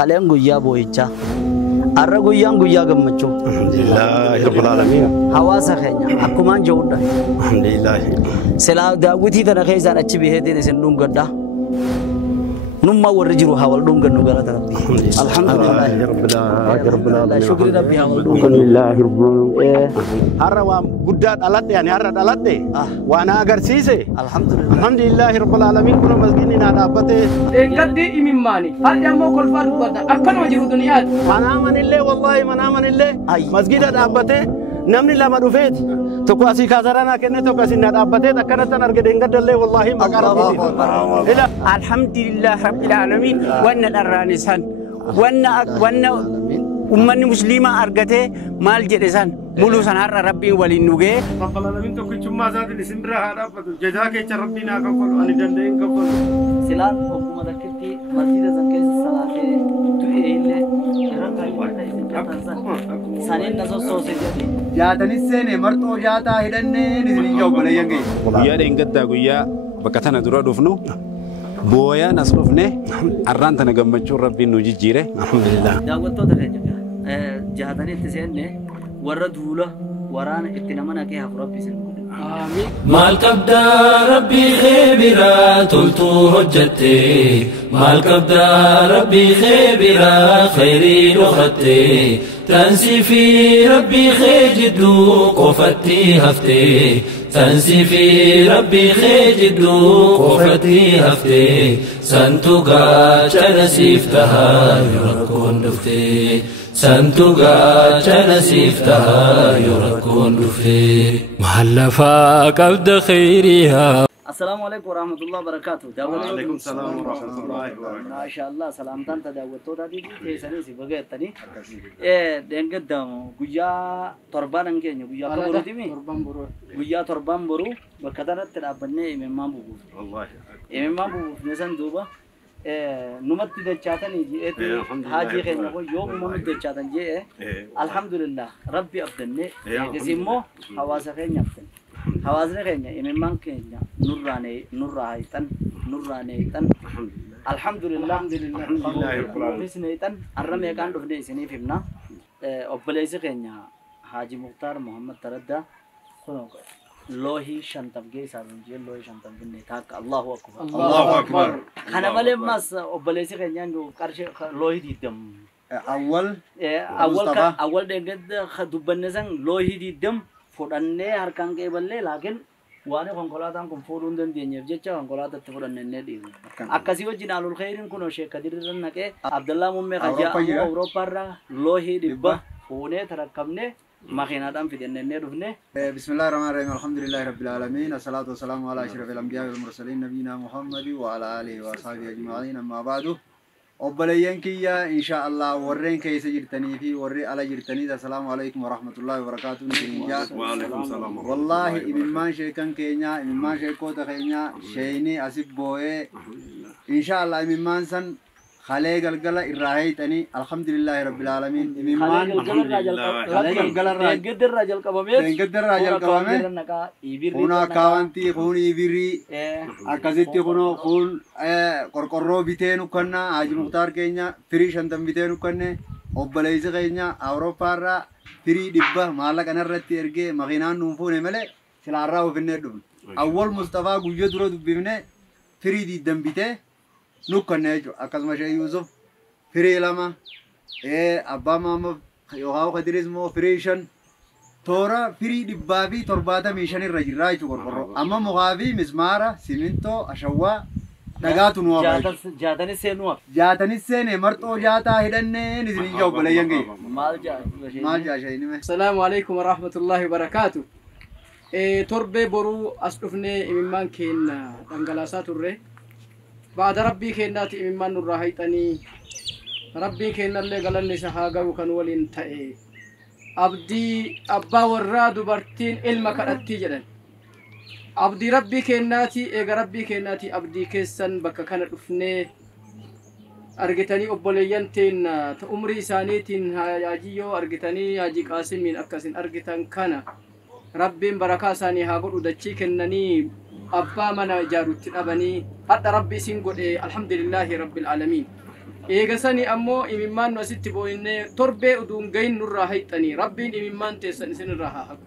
خلينا قويا بويتشا أرجو يان قويا قمتشو الحمد لله رب العالمين حواسا خينيا أكمان جودا الحمد لله سلا داوتي تنا خيزان أتشي بهدي نسنون قدا نما ورجرو حوال دون قنو قالت ربي الحمد لله رب العالمين شكر ربي حوال دون الحمد لله رب العالمين هرا وام قدات ألد يعني هرا ألد وأنا أقرسيسه الحمد لله رب العالمين كل مسجدنا دابته إن قدي إماماني هل جمو كل فرد بدا أكن وجه الدنيا منامن الله والله منامن الله مسجد دابته نمني لما رفيت تقاسي كازرانا كنه تقاسي ندابته تكنت نرجع دينغد الله والله ما قربت الحمد لله رب العالمين وانا الرانسان وانا أمني مسلمة أرجته مال جدسان ملوسان هر ربي ولينوجه رب العالمين تكون ما زاد السمرة هذا جزاك يا ربنا كفر أن دندين كفر سلام حكومة كتي مسجد زكاة الصلاة تؤيله ركعي واحدة سنين نزول سوسيتي جاتني السنة مرتو جاتا هدنة نزلين جوب ولا ينجي ويا دينغد داغويا بكتنا درا دفنو بويا نصرفنه أران تنجمعشوا ربي نوجيره الحمد لله دعوتو ترجع جاتني التسنة ورد ولا وران اتنامنا كه ربي سن آمين مال كبدا ربي خبرا تلتو هجتي مال كبدا ربي خبرا خيري نختي تنسي في ربي خجدو قفتي هفتي تنسي في ربي خجدو قفتي هفتي سنتوغا جنسيفتها يركون دفتي سنتوغا جنسيفتها يركون دفتي محلفا قبض خيرها. السلام عليكم ورحمة الله وبركاته. وعليكم السلام ورحمة الله وبركاته. ما شاء الله سلامتان تداوتو تادي تيساني سبعة تاني. دينغد دامو غيا تربان انكيني غيا كبرو تيمي. غيا تربان برو بكتارة ترابني إمام بوبو. والله. إمام بوبو نسان دوبا. نمت تدچاتني جي حاجي خينا كو يوم نمت تدچاتن جي الحمد لله ربي أبدني كسيمو حواسا خينا أبدن حواسنا خينا إمام كينا نوراني تن الحمد لله نيتن أرم يكان دفني سني فيمنا أبليس خينا حاجي مختار محمد تردد لوهي شنتم جي سارنجي لوهي شنتم بني تاك الله أكبر الله أكبر أنا مالي ماس أبليس خينا جو كارش لوهي ديدم أول دعوت خدوبنا زن لوهي ديدم فورانه هركان كي بالله لكن وانه كونكولاتا كم فورون دن دينيف جيتشا كونكولاتا تفورانه ندي أكاسي وجينا لول خيرين كنو شيء كدير رن نكى عبد الله مم خجا أوروبا را لوهي دبا فونه تركمنه ما خينا دام في دين ندفنه بسم الله الرحمن الرحيم الحمد لله رب العالمين الصلاة والسلام على أشرف الأنبياء والمرسلين نبينا محمد وعلى آله وصحبه أجمعين أما بعد أبليين كيا إن شاء الله ورين كيس جرتني في وري على جرتني السلام عليكم ورحمة الله وبركاته وعليكم السلام والله إمام شيكان كينيا إمام شيكو تخينيا شيني أسيب بوه إن شاء الله إمام سن خالي قلقلا إرهيتني الحمد لله رب العالمين إمام قدر رجال كبامي هنا كاونتي هون إبري أكازيتي هنا هون كركرو بيتينو كنا عاج مختار كينيا فريش أنتم بيتينو كنا أبليز كينيا أوروبا را فري دبّة مالك أنا رتي إرجع مغينان نوفون ملء سلارة وفيندون أول مصطفى جوجو درو دبّينه فري دي دم بيته نوكنا جو أكاز ما شيء يوسف فري لما أبا ماما يوهاو خديرز مو فريشن تورا فري دبابي ترباتا ميشان الرجل راي تقرقرو أما مغابي مزمارة سيمنتو أشوا دعاتو نوافق جاتني السنة مرتو جاتا هدنة نزلين جو بلا ينجي مال جا شيء نمه السلام عليكم ورحمة الله وبركاته تربة برو أصدفني إمام كين دنجلاسات الره بعد ربي كينات إمام الرهيتني ربي كين اللي قالن سحاجة وكان ولين تأي أبدي أبا وراد برتين علمك التجرن أبدي ربي كيناتي إيجا ربي كيناتي أبدي كيسن بك كان رفني أرجتني أبوليان تين تأمري سانيتين هاجيو أرجتني هاجي قاسم من أكاسين أرجتن كنا ربي بركة ساني هاقول ودتشي كنني أبا منا جاروت أبني حتى ربي سينقول الحمد لله رب العالمين eegasani ammoo imimmaan nu asitti boo'inne torbee uduun gahin nurraa hayxanii rabbiin imimmaan teessan isinirraa haa haqu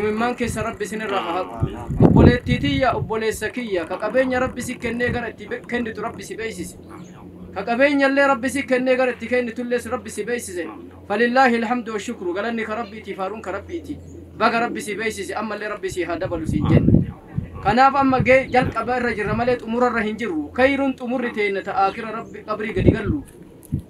imimmaan keessa rabbi isinirraa haa haqu obboleettiitiyya obboleessa kiyya ka qabeenya rabbi si kennee gara itti kennitu rabbi si beeksise ka qabeenyallee rabbi si kennee gara itti kennitullees rabbi si beeksise falillaahi alhamdu washukru galanni ka rabbiitii faaruun ka rabbiitii baga rabbi si beeksise ammallee rabbi si haa dabalu siin jenna kanaaf amma jalqaba irra jirra malee xumurarra hin jirru kayruun xumurri teenya ta'aakira rabbi qabrii gadi gallu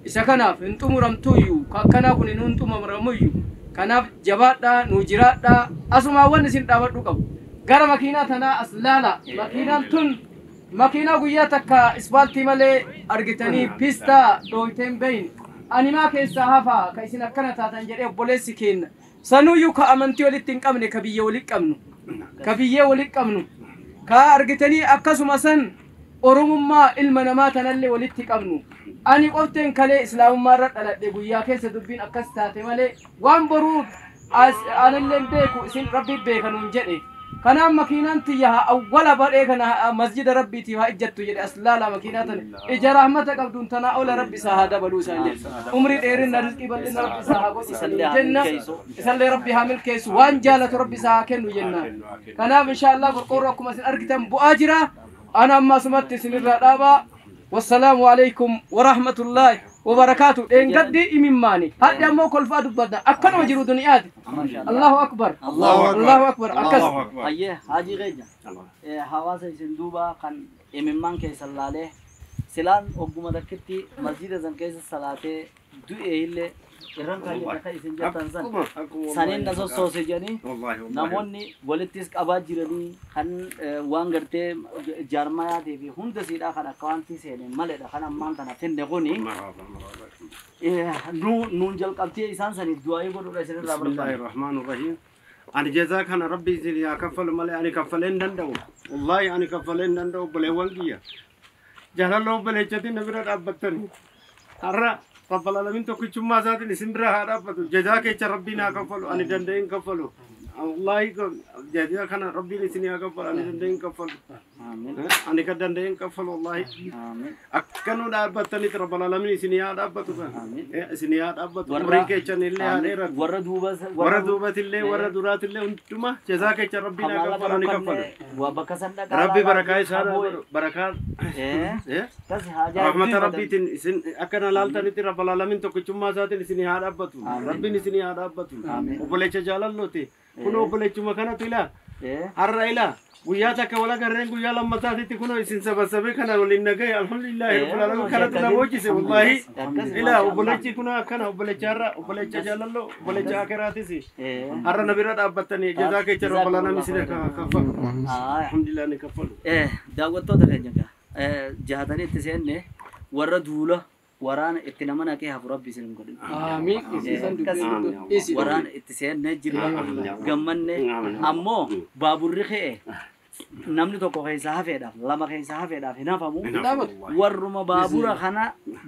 isa kanaaf hin xumuramtuyyuu akkanaa kun hin xumuramuyyuu kanaaf jabaadhaa nu jiraadhaa asumaawwan isin dhaabadhu qabu gara makiinaa tanaa as laala makiinaan tun makiinaa guyyaa takka ispaaltii malee argitanii pistaa dhooyteen bahin animaa keessaa hafaa ka isin akkana taatan jedhee obboleessi kenna sanuyyuu ka amantii walitti hin qabne ka biyya walitti qabnu ka biyyee walitti qabnu ka argitanii akkasuma san oromummaa ilma namaa tanallee walitti qabnu ani qofteen kalee islaamummaa irra dhaladhe guyyaa keessa dubbiin akkas taate malee waan boruu analleen beeku isin rabbi beekanuun jedhe kanaaf makiinaan tiyya awwala badhee kana masjida rabbiitiif haa ijjattu jedhe as laala makiinaa tan ija rahmata qabduun tanaa ola rabbi isaa haa dabaluu isaan jedhe umrii dheerinna rizqii bal'ina rabbi isaa haa godhu jenna isallee rabbi haa milkeessu waan jaalatu rabbi isaa haa kennu jenna kanaaf inshaallah qorqoorroo akkuma isin argitan bu'aa jira ana amma asumatti isinirraa dhaabaa wassalaamu alaykum warahmatullaahi وبركاته إن قد إماماني هذا مو كل فاد بدنا أكن وجرود دنيات الله أكبر الله أكبر أكس أيه هذه غيجة حواس الزندوبة كان إمامان كيس الله له سلان أبو مدكتي مسجد زن كيس الصلاة دو إيله إيران كاري بكا إسنجا تنسان سانين نسو سوسيجاني نموني ولتيس أباد جيراني كان وانغرتي جارمايا ديبي هند سيدا كان كوانتي سيني مالدا كان أمان كان فين نغوني نون جل قبتي إسان ساني دعائي بدو رسول الله بسم الله الرحمن الرحيم أنا جزاك أنا ربي زي كفل مالي أنا كفلين دندو والله أنا كفلين دندو بلي وانجيا جهل الله بلي جتي نبرة أبتني أرى رب العالمين تو كل ما زاد السندرة هذا بدو جزاك يا ربنا كفلو أنا دندين كفلو والله جزاك أنا ربي لسني كفل أنا دندين كفل أنا كدندين كفل والله أكنو دا أبتني رب العالمين سني هذا بدو سني هذا بدو أمريكا يجني الله هذا وردوبة الله وردورات الله أنتما جزاك يا ربنا كفل أنا كفل ربي بركاي سار بركات رحمة ربي تن أكن لالتني رب العالمين تو كل ما زاد السني هذا بدو ربي نسني هذا بدو وبلش جالل لوتي كنو وبلش ما كنا تلا الرئيلا ويا تك ولا كرين ويا لما تاتي تكونوا يسين سبب سبب كنا ولين نجاي الحمد لله رب العالمين كنا تناوجي سي والله إلا وبلش كنا كنا وبلش جرا وبلش جالل وبلش آخراتي سي هر نبيرات أبتني جزاك يا رب العالمين مسيرك كفل الحمد لله نكفل دعوة تو تكجنگا جهادني تسينه ورد دولا وران اتنامنا كي هف ربي سلم قدم آمين وران اتسين نجري جمّن أمو بابور رخاء نمني تو كوه سهافيدا لما كه سهافيدا هنا فمو ورما بابورا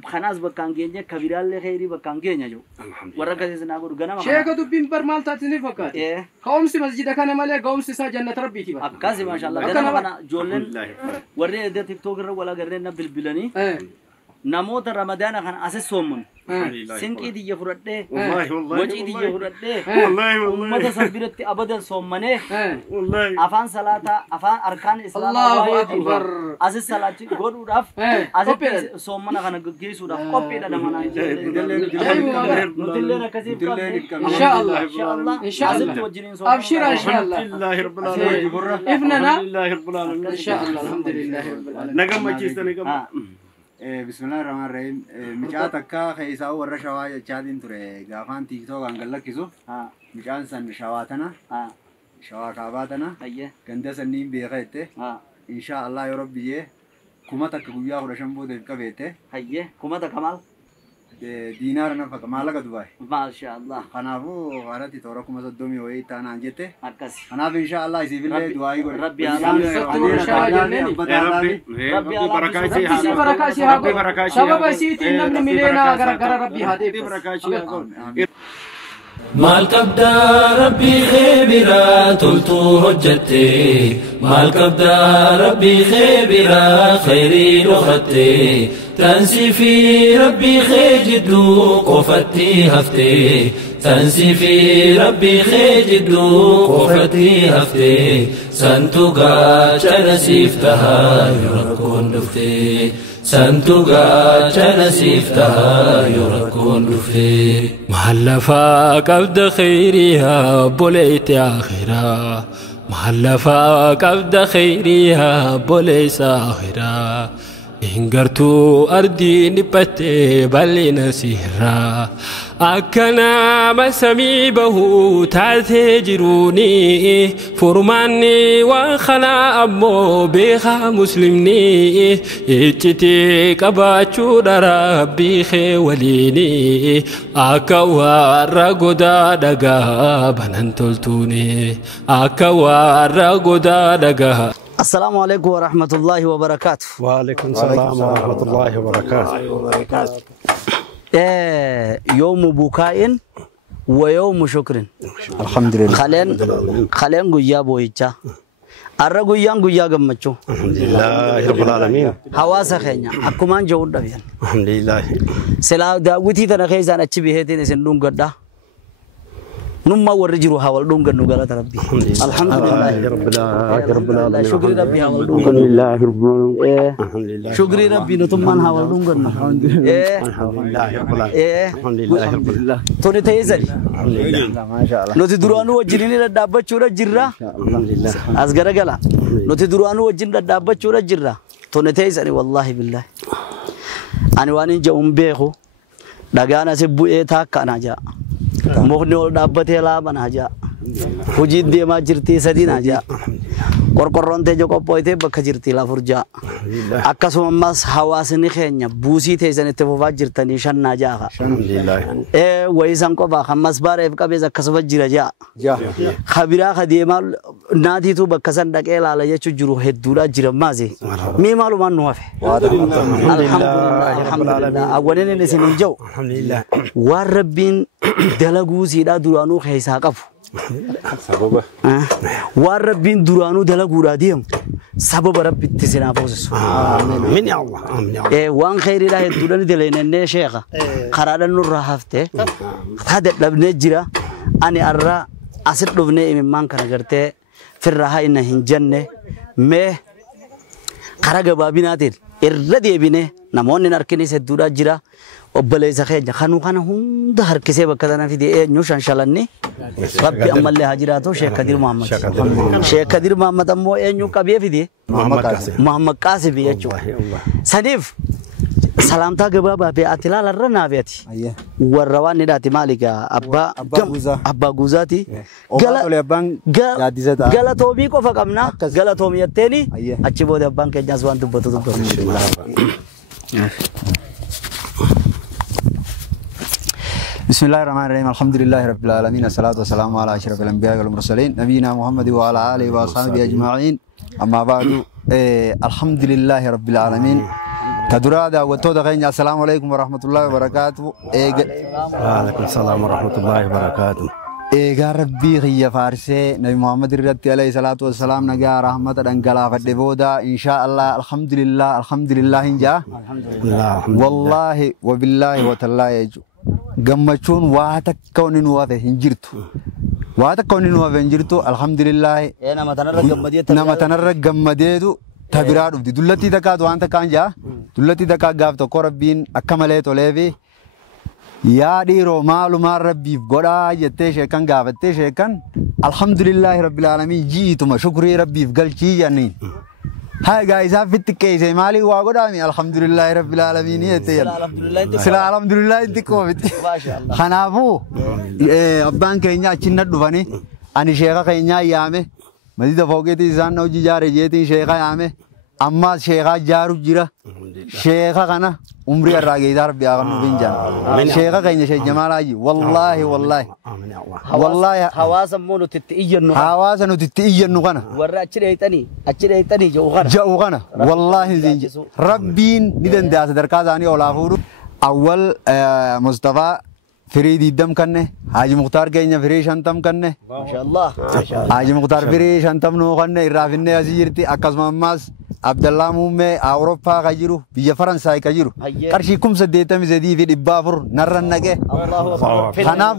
خناس بكانجينج كبيرال لخيري بكانجينج جو ورا كذي سناقول غنا شيء كتب بين برمال تاتني فكر قوم سي مسجد كان ماله قوم سي سا جنة ربي تبا أكاسي ما شاء الله غنا بنا جولن ورا ده تيك توك ولا غرنا بالبلاني نموت رمضان خان أساس سومن سنكي دي يفرده وجي دي يفرده أمة سبيرت أبدا سومنه أفان صلاة أفان أركان إسلام الله أكبر أساس صلاة غور وداف أساس سومنا خان جيس وداف كوبي ده دمنا نتلنا كثير إن شاء الله إن شاء الله أبشر إن شاء الله الله رب العالمين ابننا الله رب العالمين إن شاء الله الحمد لله رب العالمين نجم مجلس نجم بسم الله الرحمن الرحيم مجاء تكا خيسا ورا شوايا جادين ترى غافان تيكتو غانغلا كيسو مجاء سن شواتنا شوا كاباتنا كندا سنين بيغيته إن شاء الله يا ربي كوما تكويا ورا شنبو دكبيته هيه كوما تكمل دينار نفق مالك دبي ما شاء الله أنا هو غارتي توركم صدومي وعي تانا جته أكاس أنا إن شاء الله يسيب لي دعائي ربي ربي بركاتي ربي بركاتي شباب سيتي نمن ملينا غرغر ربي هادي بركاتي مال كبدا ربي خيبرا تلتو هجتي مال كبدا ربي خيبرا خيري رختي تنسي في ربي خجدو قفتي هفتي تنسي في ربي خجدو قفتي هفتي سنتوغا نسيفتها يركون دفتي سنتوغا نسيفتها يركون دفتي محلفا قبض خيرها بوليت آخرا محلفا قبض خيرها بوليس آخرا إنغرتو أردي نبتي بالي نسيرا أكنا مسمي بهو تاتجروني فرماني وخلا أمو بيخا مسلمني إجتي كباچو ربي خيوليني أكوا رغدا دغا بننتلتوني أكوا رغدا دغا. السلام عليكم ورحمة الله وبركاته. وعليكم السلام ورحمة الله وبركاته. يوم بكاء ويوم شكر. الحمد لله. خلين قويا بويتشا. أرى قويا قمتشو. الحمد لله رب العالمين. حواسا خينيا. أكمان جود دبيان. الحمد لله. سلا داوتي تناخيزان أتشبيهتين سندون قدا. نما ورجرو هاول دون غنو غلط ربي الحمد لله رب العالمين شكر ربي هاول دون الحمد لله رب العالمين الحمد لله شكر ربي نتمان هاول دون غنو الحمد لله رب العالمين الحمد لله رب العالمين توني تيزري الحمد لله ما شاء الله. نوتي درانو وجيني دابچورا جيرا الحمد لله ازغرا غلا نوتي درانو وجين دابچورا جيرا توني تيزري والله بالله اني واني جوم بيخو دغانا سبو ايتا كاناجا مخني ول دابته لا بناجا وجيد دي ما جرتي سدينا جا qorqorroon tee joko poite bakka jirti la furja akkasumas hawaasni keenya buusii teessanitti fufaa jirtanii shannaa jaaha alhamdulillah waysan qofa hammas baareef qabees akkasuma jira jaa khabiraa kadeemaa naatiitu bakka san dhaqee laala jechuu jiru hedduudha jira maase mee maalumaan nu hafe alhamdulillah awwaleen isin hin jiru alhamdulillah waan rabbiin dalaguu siidhaa duraanuu keessaa qabu sababa waan rabbiin duraanuu dalaguudhaa deemu sababa rabbitti sinaaf hoosisu amin ya allah amin ya allah waan khayriidhaa hedduudhaan dalaynannee sheekha karaadhaan nurraa haftee taa dadhabnee jira ani arraa asit dhufnee imimmaan kana gartee firraa haa inna hin jenne mee karaa gabaabinaatiin irra deebinee namoonni harkinis hedduudhaa jira obboleessa keenya kanuu kana hunda harkisee bakka sana fide eenyu shanshalanni rabbi ammallee haa jiraatu Sheekh Kadir Muhammad Sheekh Kadir Muhammad ammoo eenyu qabee fide Muhammad Qaasim jechuudha saniif salaamtaa gabaabaa fi ati ilaalarra naafeeti warra waan hidhaati maalika abbaa guuzaati galatoomii qofa qabna galatoomii jetteeni achi booda abbaan keenyaas waan dubbatu بسم الله الرحمن الرحيم الحمد لله رب العالمين الصلاة والسلام على أشرف الأنبياء والمرسلين نبينا محمد وعلى آله وصحبه أجمعين أما بعد الحمد لله رب العالمين كدرادا وتودا غين السلام عليكم ورحمة الله وبركاته وعليكم السلام ورحمة الله وبركاته إيجا ربي غيا فارسي نبي محمد الرد عليه الصلاة والسلام نجا رحمة دنقلا فدبودا إن شاء الله الحمد لله إن جاء والله وبالله وتالله يجو gammachuun waa takka nu waafe hin jirtu alhamdulillah nama tanarra gammadeetu tabiraa dhufti dullatti takkaatu waan takkaan jaa dullatti takkaa gaaf tokko rabbiin akka malee toleefi yaa dhiiroo maalumaan rabbiif godhaa jettee sheekan gaafattee sheekan alhamdulillah rabbil alamiin jiituma shukrii rabbiif galchii janniin هاي guys أفيت كيسة مالي واقولامي الحمد لله رب العالمين يتيل سلا الحمد لله أنت كوفيت ما شاء الله خنافو أبان كينيا أشينا دفاني أنا شيخا كينيا يامه مزيد فوقتي زان نوجي جاري جيتي شيخا يامه أما شيخا جارو جرا شيخا كنا عمري الراجي دار بياغم بينجان شيخا كينيا شيخ جمال أجي والله حواسا مونو تتئيجن حواسا نو تتئيجن نغنا ورا أشري تاني جوغنا والله زين ربين ندن داس دركازاني ولا فورو أول مصطفى فريد الدم كنه حاج مختار كينيا فريش أنتم كنه ما شاء الله حاج مختار فريش أنتم نو كنه الرافين أزيرتي أكاس ماماس Abdallah Muummee Awurooppaa ka jiru biyya Faransaay ka jiru Hayyee. qarshii 80 fi 400 narran naqee kanaaf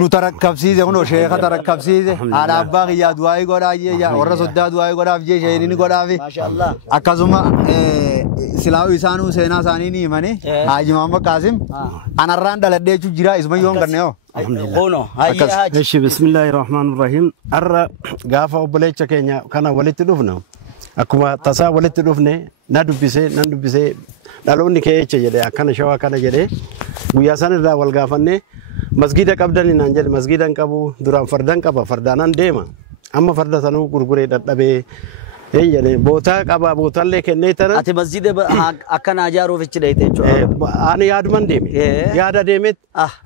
nu tarakkabsiise kunoo sheeka tarakkabsiise haadha abbaa kiyyaa du'aayii godhaa warra soddaa du'aayii godhaaf jee sheerini godhaafi Maashaallah. akkasuma silaawu isaanuu seenaa isaanii ni himani Haaji Muhammad Qaasim anarraan dhaladhee jira ismayyoon kanneen Kuno. Hayyee haaji. Eshi bismillahirrahmanirrahim. Arra gaafa obboleecha keenya kana walitti dhufna. Akkuma tasaa walitti dhufne na dubbisee dhaloonni kee echa jedhee akkana shawaa kana jedhee guyyaa san irraa wal gaafanne masgida qabdani naan jedhe masgidan qabu duraan fardan qaba fardaanan deema amma farda sanuu gurguree dadhabee jedhe bootaa qaba bootaallee kennee tara. Ati masjida akkana ijaaruuf ichi dheeyte jechuudha. Ani yaaduman deeme. Yaada deemet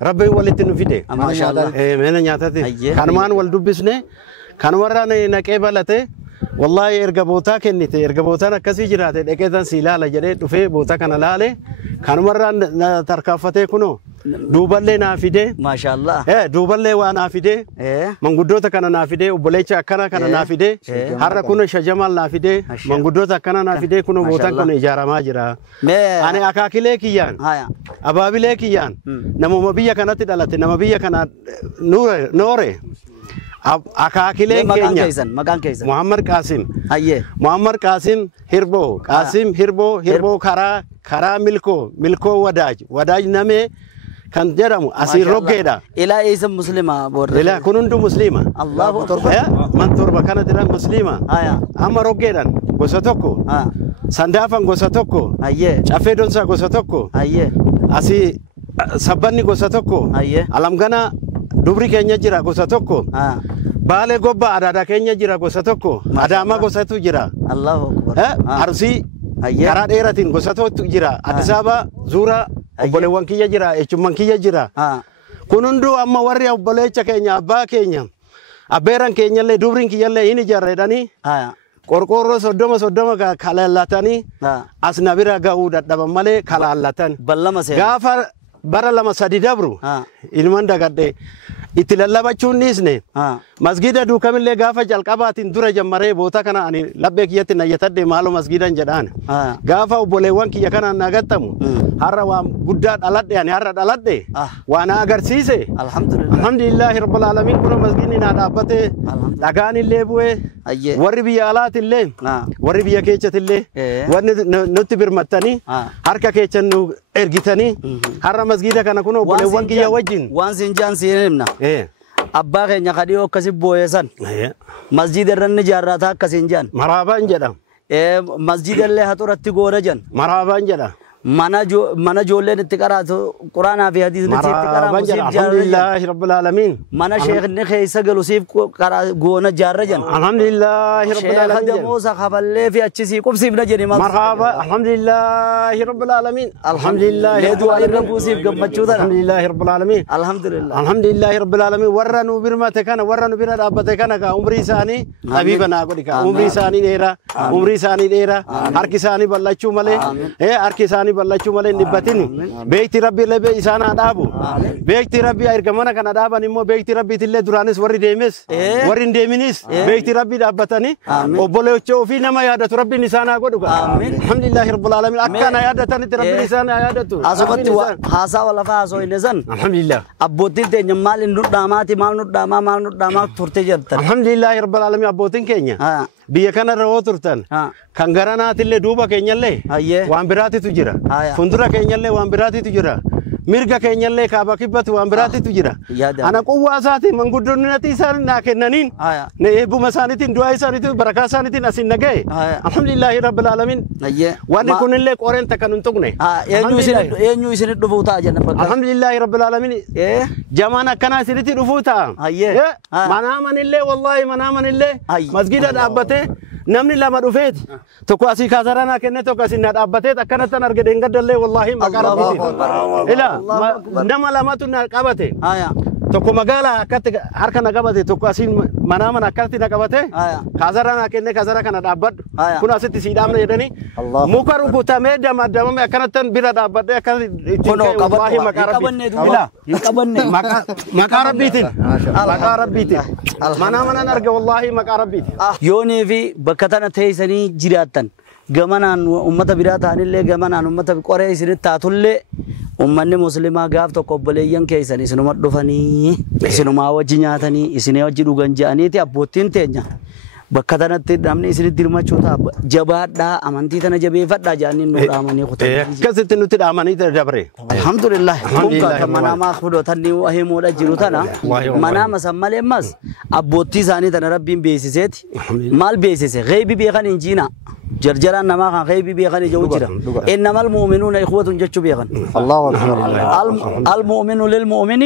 rabbi walitti nu fide. Maashaallah. Meena nyaatati. Kanumaan wal dubbisne kanumarraa naqee balate. Wallahi erga bootaa kennite erga bootaan akkasii jiraate dhaqeetan si ilaala jedhee dhufee bootaa kana laale kanumarraa na tarkaanfatee kunoo duuballee naa fidee. Maashaallah. Duuballee waa naa fidee manguddoota kana naa fidee obboleecha akkana kana naa fidee har'a kun shajamal naa fidee manguddoota akkana naa fidee kunoo bootaan kun ijaaramaa jira. Ani akaakilee kiyyaan abaabilee kiyyaan namuma biyya kanatti dhalate nama biyya kana noore. Akaakileen keenya maqaan keessan Muhammad Qaasim hayyee Muhammad Qaasim Hirboo Qaasim Hirboo karaa milkoo wadaaj namee kan jedhamu asiin roggeedha. Ilaa isa muslima boorre. Ilaa kun hundu muslima. Allahu torba. Man torba kana jira muslima. Amma roggeedhan gosa tokko. Sandaafan gosa tokko. Hayyee. Caffee donsaa gosa tokko. Hayyee. Asii sabbanni gosa tokko. Hayyee. Alamgana dubri keenya jira gosa tokko. Baalee gobba adaada keenya jira gosa tokko. Adaama gosatu jira. Allahu akbar. Arsii karaa dheeratiin gosa tokko jira. Addis Ababa Zuura obboleewwan kiyya jira echumman kiyya jira. Kun hunduu amma warri obboleecha keenya abbaa keenya abbeeran keenyallee dubrin kiyyallee hin ijaarredhanii qorqoorroo soddoma kalaallatanii as na bira ga'uu dadhaban malee kalaallatan. Gaafa bara lama sadi dabru ilman dagadhe itti lallabachuun dhiisne masgida duukamillee gaafa jalqabaatiin dura jammaree boota kana ani labbee kiyyatti nayyatadhe maaloo masgidan jedhaan gaafa obboleewwan kiyya kanaan nagattamu har'a waan guddaa dhaladhe ani har'a dhaladhe waan agarsiise alhamdulillahi rabbil alamin kun masgidni na dhaabbate dhagaan illee bu'ee warri biyya alaatillee warri biyya keessatillee wanni nutti birmattanii harka keessan nu ergitanii har'a masgida kana kun obboleewwan kiyya wajjin waan sinjaan siinimna abbaa keenya kadhiyoo akkasi booyesan masjida irranni jaarrataa akkasiin jaan maraabaan jedha masjida illee haxuratti gooda jan maraabaan jedha mana ijoolleen itti qaraatu quraanaa fi hadiisni itti qaraamu siif alhamdulillahi rabbil alamin mana sheekni keessa galu siif goona jaarra jan alhamdulillahi rabbil alamin sheekha damoosa kaballee fi achi sii qubsiifna jedhi marhaba alhamdulillahi rabbil alamin alhamdulillahi du'a irra buusiif gammachuu tana alhamdulillahi rabbil alamin alhamdulillahi rabbil alamin warra nu birmate kana warra nu bira dhaabbate kana ka umrii isaanii habiiba naa godhi ka umrii isaanii dheera harki isaanii ballachuu malee harki isaanii ballachuu malee dhibbatini beekti rabbi illee isaan dhaabu beekti rabbi ergamana kana dhaaban immoo beekti rabbiitillee duraanis warri deemes warri hin deeminis beekti rabbi dhaabbatanii obboleecha ofii nama yaadatu rabbiin isaan haa godhu alhamdulillahi rabbil alamin akkana yaadatanitti rabbiin isaan haa yaadatu asumatti haasawa lafa haasoo inni san alhamdulillah abbootiin teenya maal hin nudhaamaati maal nudhaamaa turte jirtan alhamdulillahi rabbil alamin abbootiin keenya biyya kanarra hoo turtan kan garanaatillee duuba keenyallee waan biraatitu jira fundura keenyallee waan biraatitu jira mirga keenyallee kaaba kibbatu waan biraatitu jira ana quwwaa isaatiin manguddoonni nati isaan naa kennaniin na eebbuma isaaniitiin du'aa isaaniitiin barakaa isaaniitiin asin naga'e alhamdulillahi rabbil alamin wanni kunillee qoreen takka nun tuqne eenyu isinit dhufuu ta'a jenna bakka alhamdulillahi rabbil alamin jamaan akkanaa isinitti dhufuu ta'a manaamanillee wallahi manaamanillee masgida dhaabbate namni lama dhufeeti tokko asii kaasaranaa kenne tokko asii na dhaabbateet akkanattan arge deengaddallee wallahi maqaa rabbiitiin ila nama lamatu na qabate tokko magaala akkatti harka na qabate tokko asiin manaa mana akkatti na qabate kaasara na kenne kaasara kana dhaabbadhu kun asitti sii dhaabna jedhanii muka rukutamee damadamame akkanattan bira dhaabbadhee akkatti ittiin ka'e wallaahi maqaa rabbiitiin maqaa rabbiitiin manaa manaan arga wallaahi maqaa rabbiitiin yoonii fi bakka tana teessanii jiraattan gamanaan ummata biraa ta'anillee gamanaan ummata qoree isinitti taatullee ummanni muslimaa gaaf tokko obboleeyyan keessan isinuma dhufanii isinumaa wajji nyaatanii isinii wajji dhugan je'aniiti abboottiin teenya bakka tanatti namni isinitti dirmachuu ta'a jabaadhaa amantii tana jabeeffadhaa jedhanii nu dhaamanii kutan akkasitti nutti dhaamanii dabre alhamdulillah kun kan manama fudhatanii himuudha jiru tana manama san malee mas abboottii isaanii tana rabbiin beeksiseeti maal beeksise gheebii beekan injiina جرجران نما خان خيبي بيخاني جوجرا إنما المؤمنون إخوة جتشو بيخان الله أكبر المؤمن للمؤمن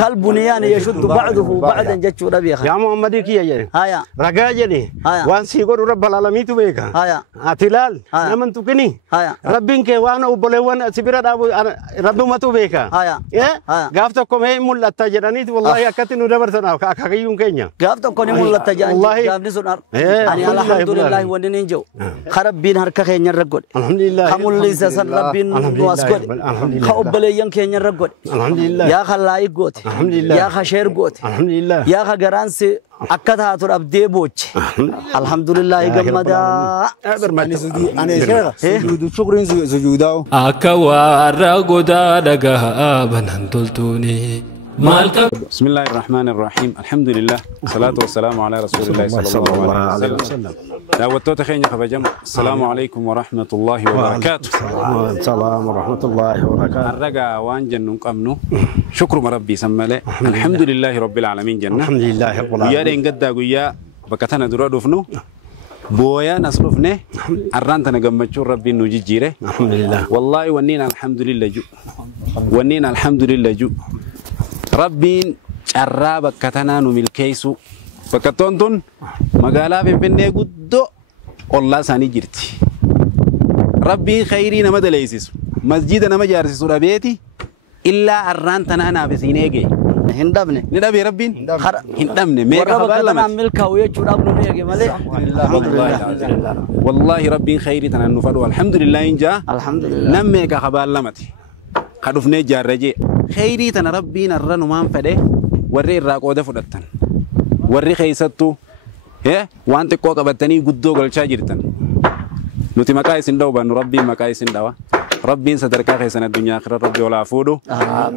كالبنيان يشد بعضه بعضا جتشو ربيخان يا محمد كي يجري هيا رجاجني وان سيقول رب العالمين تبيكا هيا اعتلال نمن تكني هيا ربين كي وانا وبلوان سبيرا رب ما تبيكا هيا قافتكم هي مولات تجراني والله أكتنو دبرتنا كاكايون كينيا قافتكم هي مولات تجراني والله قافني سنار أنا الحمد لله ونين جو خربين هركا كينيا رجود الحمد لله كمل ليس سن ربين واسكود خوبلي ين كينيا رجود الحمد لله يا خلاي قوت الحمد لله يا خشير قوت الحمد لله يا خجرانس أكتها ترى أبدي بوج الحمد لله جمدا أنا سجود شكرا سجودا أكوار رجودا دعها بنانتولتوني بسم الله الرحمن الرحيم الحمد لله والصلاة والسلام على رسول الله صلى الله عليه وسلم دعوتو تخيني خفجم السلام عليكم ورحمة الله وبركاته السلام ورحمة الله وبركاته الرجا وان جنون قمنو شكر ربي سمله الحمد لله رب العالمين جنة الحمد لله رب العالمين يا دين قد قويا بكتنا درا دفنو بويا نصرفنه أرانتنا جمعشور ربي نجيجيره الحمد لله والله ونينا الحمد لله جو ونينا الحمد لله جو ربين شراب كتنا نميل كيسو بكتونتون مقالا بنبني قدو الله ساني جرتي ربين خيري نما دليسيس مسجد نما جارسيس ربيتي إلا أران تنا نابسينيجي هندبني ندبي ربين هندبني ميكا خبالة نعمل كويه شراب نميجي مالي والله ربين خيري تنا نفرو الحمد لله إن جاء الحمد لله نميكا خبالة متي خدفني جارجي خيري تنا ربين الرن ومان فده وري الراقودة فدتن وري خيستو وانت كوكا بتني قدو قل شاجرتن نتي مكاي سندو بانو ربي مكاي سندوا ربي ستركا خيسنا الدنيا آخر ربي ولا فودو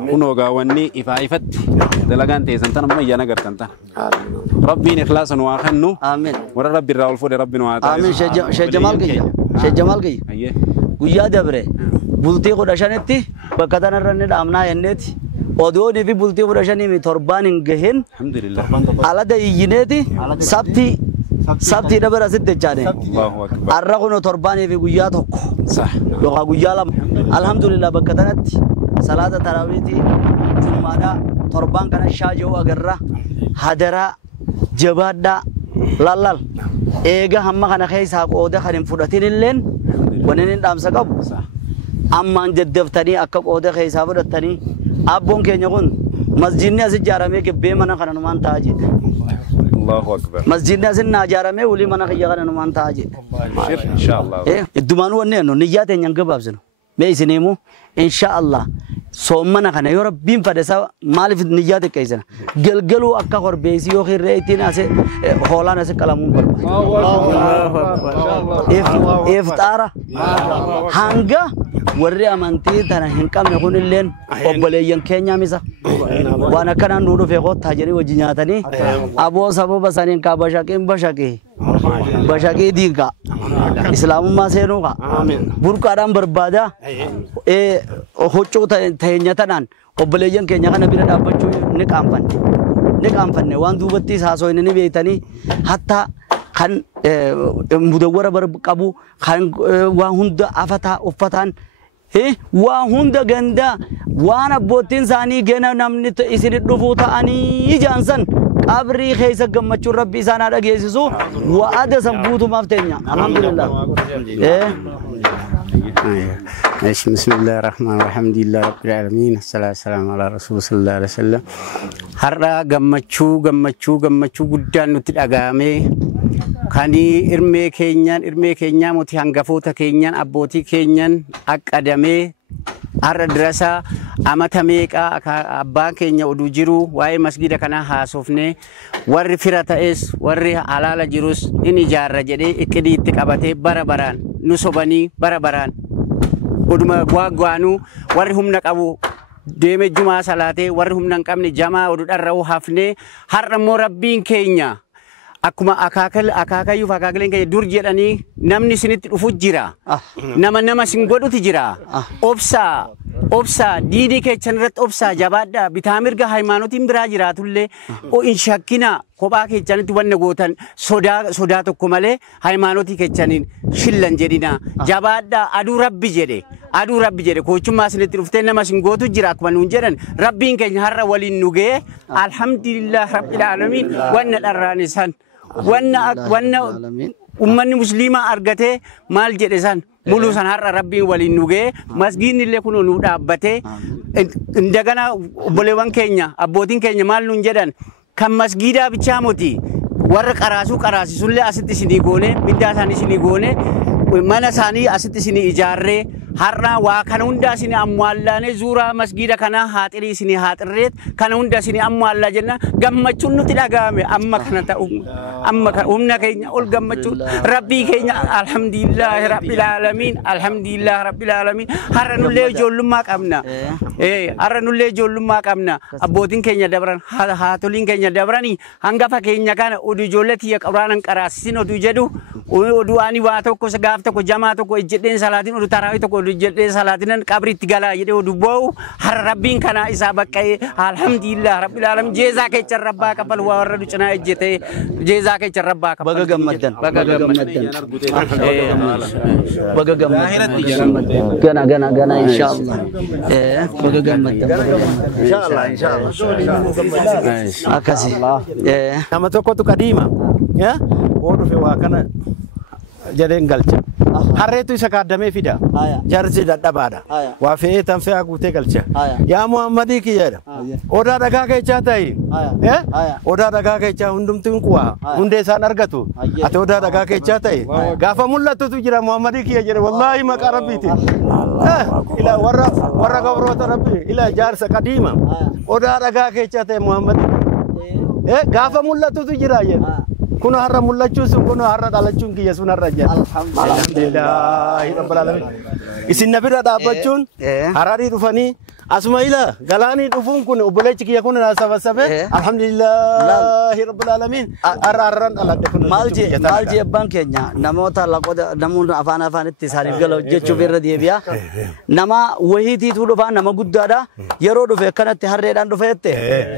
كنو غاوني إفايفت دلغان تيسن تنا ما يانا غرتن تن ربي إخلاص نواخنو آمين ور ربي راول فود ربي نواتا آمين شيخ جمال كي شيخ جمال كي قويا دبره بولتي خداشانتي بكتنا رنّي دامنا ينّتي أودوني في بولتي خداشاني متربان إنجهن الحمد لله على ده يجينتي سبتي دبر أسد تجاني الله أكبر أرّقنا ترباني في قويات هكو صح لو قويا الحمد لله بكتنت صلاة تراويتي جمعة تربان كان شاجو أجرّا هدرا جبادة لالال إيجا هم كان خيس هاك أوده خارم فودتين اللين ونين دام سكاب صح أما جدّفتني أكب أوده خيس هافودتني أبون كينيون مسجدنا سجارة ميك بيمنا خنا نمان تاجي الله أكبر مسجدنا سن نجارة مي ولي منا خيا خنا نمان تاجي إن شاء الله الدمانو ونينو نجات ينجب أبزنو ميسينيمو إن شاء الله soomana kana yoo rabbiin fadhesa maaliif niyyaate keeysana galgaluu akka korbeesii yoo hirreetiin ase hoolaan ase qalamuun barbaada iftaara hanga warri amantii tana hin qabne kun illeen obboleeyyan keenya misa waan akkanaan nuu dhufee kottaa jedhanii wajji nyaatanii aboo sababa saniin kaa bashaqee diigaa islaamummaa seenuu kaa burqaadhaan barbaada huccuu teenya tanaan obboleeyyan keenya kana bira dhaabbachuu ni qaanfanne waan duubatti haasofne ni beektanii hatta kan mudawwara qabu kan waan hunda afataa uffataan waan hunda ganda waan abbootiin isaanii gena namni isin dhufuu ta'anii jaansan qabrii keessa gammachuun rabbi isaan haa dhageessisu wa'ada san guutumaaf teenya alhamdulillah بسم الله الرحمن الرحيم الحمد لله رب العالمين الصلاة والسلام على رسول صلى الله عليه وسلم هرّا gammachuu guddaan nutti dhagahame kani irmee keenyaan muti hangafoota keenyaan abbootii keenyaan aqadamee har'a dirasa amata meeqa abbaan keenya oduu jiru waa'ee masgida kana haasofne warri fira ta'es warri halaala jirus in ijaarra jedhee iqidii itti qabatee bara baraan nu sobanii bara baraan oduma gwaagwaanu warri humna qabu deeme jumaa salaatee warri humna hin qabne jamaa odudharra hafne har'a immoo rabbiin keenya akkuma akaakayyuuf akaakileen keenya dur jedhanii namni isinitti dhufu jira nama sin godhuti jira obsaa diidii keechan irratti obsaa jabaadha bitaa mirga haymanotiin biraa jiraatullee in shakkina kophaa keechanitti wanna gootan sodaa tokko malee haymanotii keechaniin shillan jedhina jabaadha aduu rabbi jedhe koochummaa isinitti dhuftee nama sin gootu jira akkuma nuun jedhan rabbiin keenya har'a waliin nu ga'e alhamdulillah rabbil alamin wanna dharraan isan wanna ummanni muslimaa argatee maal jedhe san mulu san har'a rabbiin waliin nu ga'e masgiidni illee kun nu dhaabbatee indagana obboleewwan keenya abbootiin keenya maal nuun jedhan kan masgiidaa bichaa moti warra qaraasisullee asitti isinii goone biddaa isaanii isinii goone mana isaanii asitti isinii ijaarree har'a waa kana hunda isinii ammallaane zuuraa masgiida kana haaxirii isinii haaxirreet kana hunda isinii ammaallaa jenna gammachuun nuti dhagahame amma kana ta'u amma humna keenya ol gammachuun rabbii keenya alhamdulillahi rabbil alamin har'a nullee ijoollummaa qabna abbootiin keenya dabran haatoliin keenya dabranii hangafa keenya kana oduu ijoollee tiyya quraanaan qaraasisin oduu jedhu oduu ani waa tokko gaaf tokko jamaa tokko ejjedheen salaatiin oduu taraawii tokko oduu ejjedheen salaatiin qabriitti galaa jedhee oduu boo'u har'a rabbiin kana isaa baqqa'ee alhamdulillah rabbil alamin jeezaa keechan rabbaa qabal waa warra ducinaa ejjetee jeezaa keechan rabbaa qabal baga gammaddan gana inshallah baga gammaddan inshallah akasi nama tokkotu qadiima odu fi waa kana jedheen galcha harreetu isa kaadamee fida jarsi dadhabaadha waa fe'ee tan fe'aa guutee galcha yaa muhammadii kiyyaadha odaa dhagaa keechaa ta'i odaa dhagaa keechaa hundumtiin kuwaa hundee isaan argatu ati odaa dhagaa keechaa ta'i gaafa mul'atutu jira muhammadii kiyya jedhe wallaahi maqaa rabbiiti ila warra gabroota rabbi ila jaarsa qadiima odaa dhagaa keechaa ta'e muhammadii gaafa mul'atutu jira jedhe kuno harra mullachuu sun kuno harra dhalachuun kiyya sun harra jira alhamdulillah rabbil alamin isin nabira dhaabbachuun hararii dhufanii asuma ila galaanii dhufuun kun obboleechi kiyya kun sabasabe alhamdulillah rabbil alamin harran dhaladhe kun maal je abbaan keenya namoota laqoda namoota afaanitti isaaniif gala hojjechuuf irra deebi'a nama wahiitiitu dhufa nama guddaadha yeroo dhufe kanatti harreedhaan dhufeette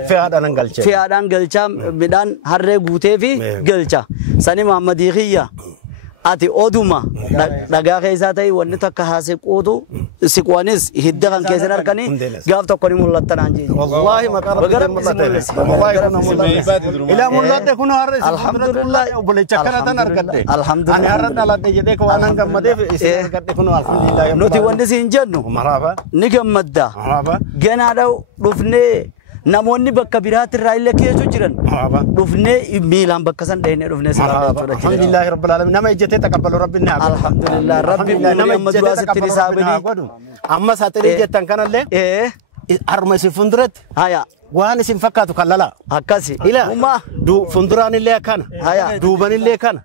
fe'aadhaan galcha midhaan harree guutee fi galcha sani muhammadii kiyya ati oduma dhagaa keessa ta'e wanni takka haasee qoodu siqwanis hidda kan keessa arganii gaaf tokko ni mul'attanaan jechuudha wallahi maqaa ila mul'atte kun harre alhamdulillah obboleecha kanatan argadde ani harra dhaladhe jedhee ko anan gammadeef isin argadde kun alhamdulillah nuti wanni siin jennu marhaba ni gammadda ganaadha dhufnee namoonni bakka biraatti irraa illee keessa jiran dhufnee miilaan bakka san dhahine dhufnee salaam jechuudha alhamdulillah rabbil alamin nama ejjete taqabbalu rabbina alhamdulillah rabbi nama ejjete sitti isaabini amma saaxirii jettan kanallee harma isin funduratti haya waan isin fakkaatu kallala akkasi ila funduraan illee kana haya duuban illee kana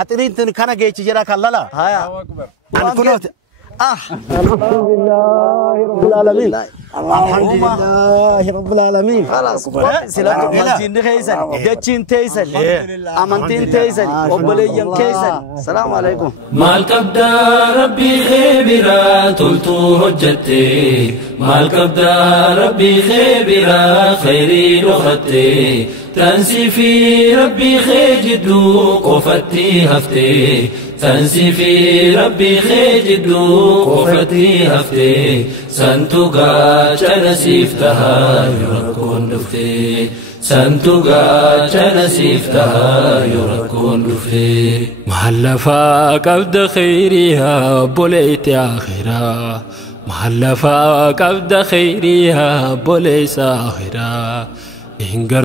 haxiriin kana geechi jira kallala haya ani kunooti alhamdulillah rabbil alamin alhamdulillah rabbil alamin خلاص سلام مسجد خيسن دچين تيسن امانتين تيسن وبليين كيسن السلام عليكم مال قبدا ربي خبرا تلتو حجتي مال قبدا ربي خبرا خيري نختي تنسي في ربي خجدو قفتي هفتي تنسي في ربي خجدو قفتي هفتي سنتو gaachana siif tahaa yoo rakkoon dhufte santu gaachana siif tahaa yoo rakkoon dhufte mahallafaa qabda khayriyaa boleeyti akhiraa mahallafaa qabda khayriyaa boleessa akhiraa